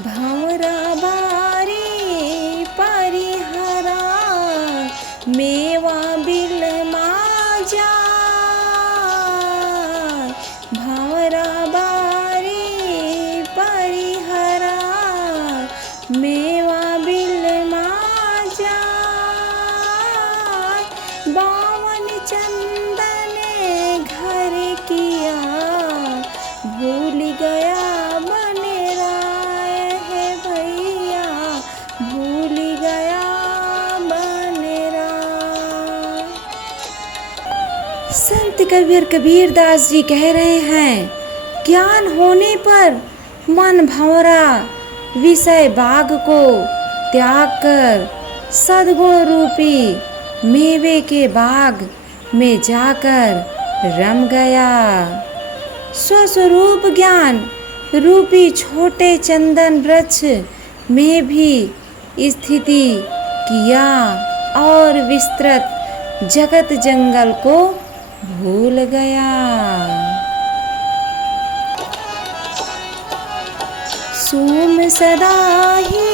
भंवरा बारी परिहरा मेवा बिल माजा। भंवरा बारी परिहरा मेवा बिल माजा। बावन चंदन घर किया भूल गया बनराय है भैया, भूल गया बनराय। संत कबीर कबीरदास जी कह रहे हैं, ज्ञान होने पर मन भंवरा विषय बाग को त्याग कर सद्गुण रूपी मेवे के बाग में जाकर रम गया। स्वस्वरूप ज्ञान रूपी छोटे चंदन वृक्ष में भी स्थिति किया और विस्तृत जगत जंगल को भूल गया। सोम सदा ही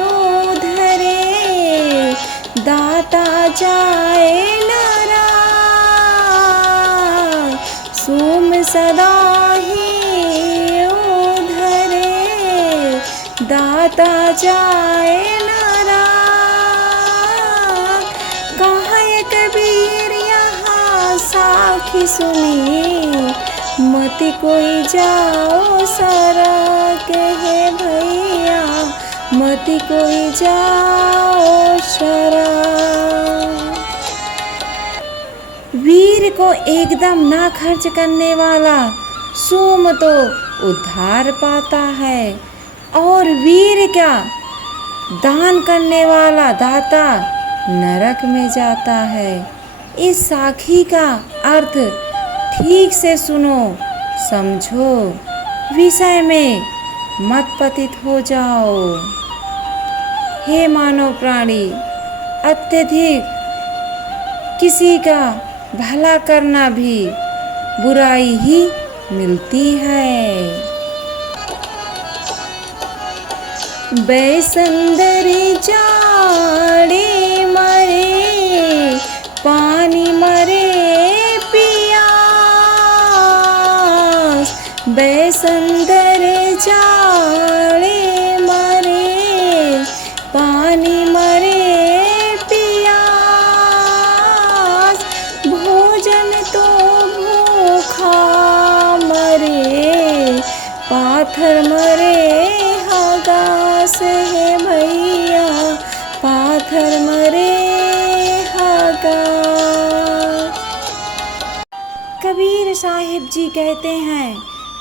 उधरे दाता जाए नाराज। सोम सदा ही उधरे दाता जाए नाराज। कहे कबीर यहाँ साखी सुनी, मत कोई जाओ सरा कहे भैया, मत कोई जाओ शरा। वीर को एकदम ना खर्च करने वाला सोम तो उद्धार पाता है, और वीर क्या दान करने वाला दाता नरक में जाता है। इस साखी का अर्थ ठीक से सुनो समझो, विषय में मत पतित हो जाओ। हे मानव प्राणी, अत्यधिक किसी का भला करना भी बुराई ही मिलती है। बैसंदरी जाड़े मरे पानी मरे पियास। बैसंदर जाड़े मरे पानी मरे पियास। भोजन तो भूखा मरे पाथर मरे हगास है भैया, पाथर मरे हगास। कबीर साहिब जी कहते हैं,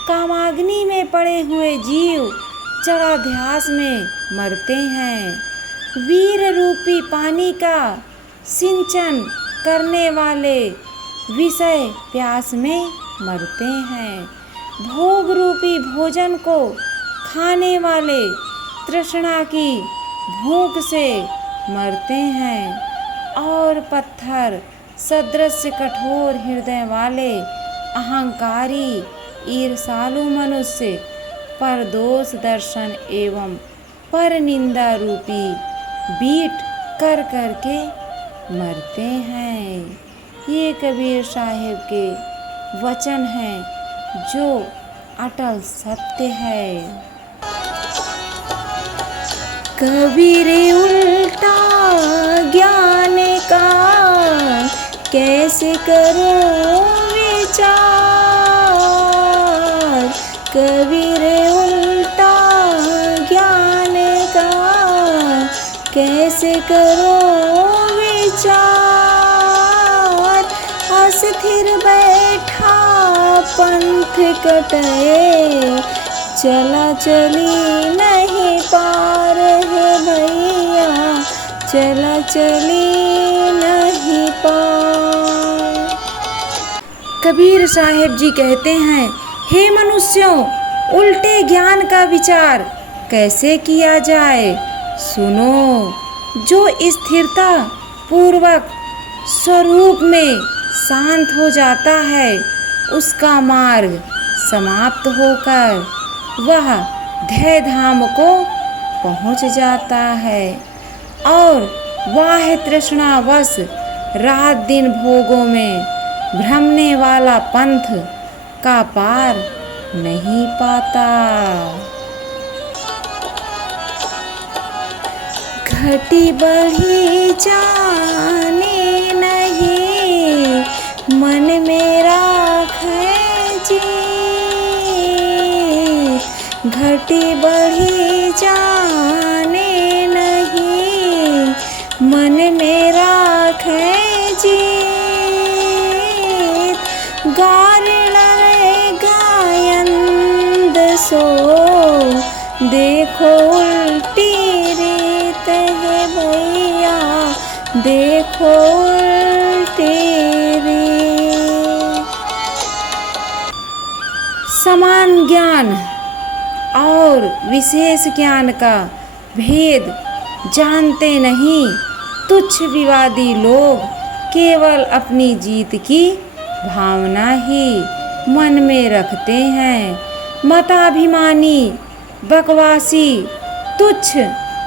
कामाग्नि में पड़े हुए जीव जलाध्यास में मरते हैं। वीर रूपी पानी का सिंचन करने वाले विषय प्यास में मरते हैं। भोग रूपी भोजन को खाने वाले तृष्णा की भूख से मरते हैं। और पत्थर सदृश कठोर हृदय वाले अहंकारी ईर्षालु मनुष्य पर दोष दर्शन एवं पर निंदा रूपी बीट कर के मरते हैं। ये कबीर साहिब के वचन हैं जो अटल सत्य है। कबीर उल्टा ज्ञान का कैसे करो विचार। कबीर उल्टा ज्ञान का कैसे करो विचार। अस्थिर बैठा पंथ कटे चला चली नहीं पार है भैया, चला चली नहीं पार। कबीर साहिब जी कहते हैं, हे मनुष्यों, उल्टे ज्ञान का विचार कैसे किया जाए। सुनो, जो स्थिरता पूर्वक स्वरूप में शांत हो जाता है, उसका मार्ग समाप्त होकर वह ध्येय धाम को पहुँच जाता है और वाह तृष्णावश रात दिन भोगों में भ्रमने वाला पंथ का पार नहीं पाता। घटी बढ़ी जाने नहीं मन मेरा खींची, घटी बढ़ी जाने नहीं मन मेरा खींची, गायन सो देखो उल्टी रीत है भैया, देखो उल्टी रीत। समान ज्ञान और विशेष ज्ञान का भेद जानते नहीं तुच्छ विवादी लोग केवल अपनी जीत की भावना ही मन में रखते हैं। मताभिमानी बकवासी तुच्छ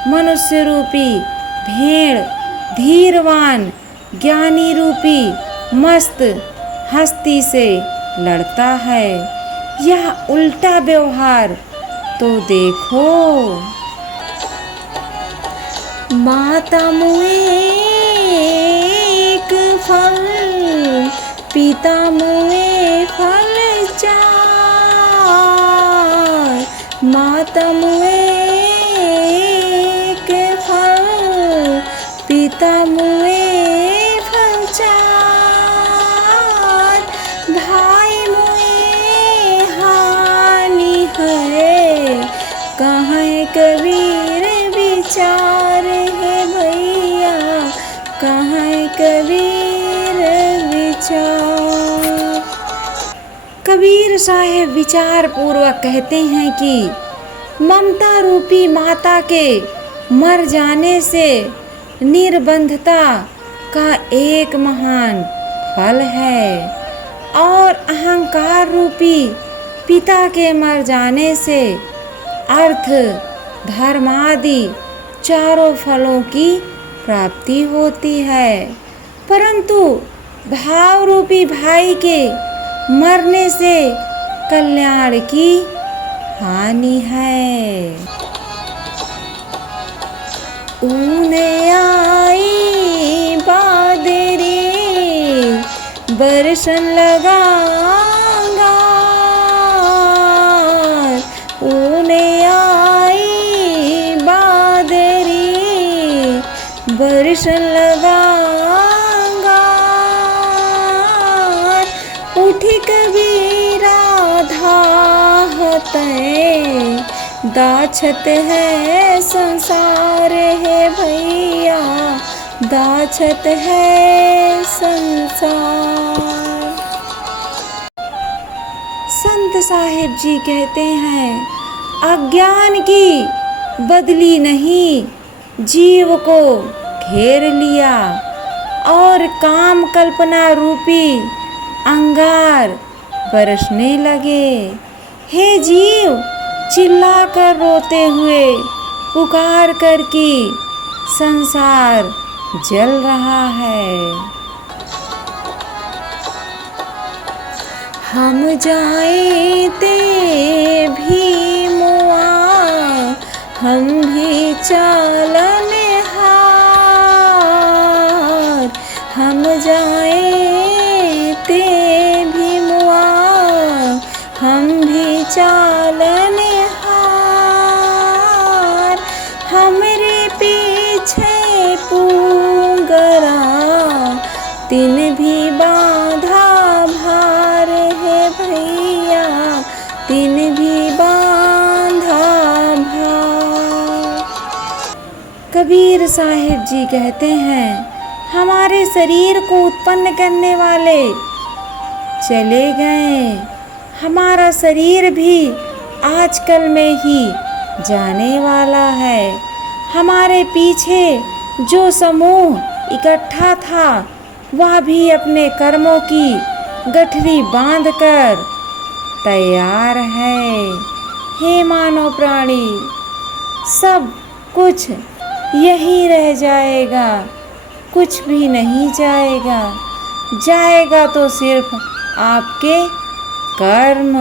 मनुष्य रूपी भेड़ धीरवान ज्ञानी रूपी मस्त हस्ती से लड़ता है। यह उल्टा व्यवहार तो देखो। माता मुए एक फल, पिता मुए फल चार, माता मुए एक फल, पिता मुए फल चार, भाई मुए हानि है, कहाँ कबीर विचार है भैया, कहाँ कबीर विचार। कबीर साहेब विचार पूर्वक कहते हैं कि ममता रूपी माता के मर जाने से निर्बंधता का एक महान फल है और अहंकार रूपी पिता के मर जाने से अर्थ धर्म आदि चारों फलों की प्राप्ति होती है, परंतु भाव रूपी भाई के मरने से कल्याण की हानि है। ऊने आई बादरी बरसन लगांगा, ऊने आई बादरी बरसन लगांगा, उठी कबीरा धाहते दाछत है संसार है भैया, दाछत है संसार। संत साहिब जी कहते हैं अज्ञान की बदली नहीं जीव को घेर लिया और काम कल्पना रूपी अंगार बरसने लगे। हे जीव चिल्लाकर रोते हुए पुकार कर कि संसार जल रहा है। हम जाए ते भी मुआ, हम भी चाल में हार, हम जाए ते भी मुआ, हम भी चाल में हार, हमरे पीछे पूंगरा तिन भी बांधा भार है भैया, तिन भी बांधा भार। कबीर साहिब जी कहते हैं हमारे शरीर को उत्पन्न करने वाले चले गए, हमारा शरीर भी आजकल में ही जाने वाला है। हमारे पीछे जो समूह इकट्ठा था वह भी अपने कर्मों की गठरी बांधकर तैयार है। हे मानव प्राणी, सब कुछ यही रह जाएगा, कुछ भी नहीं जाएगा, जाएगा तो सिर्फ आपके कर्म।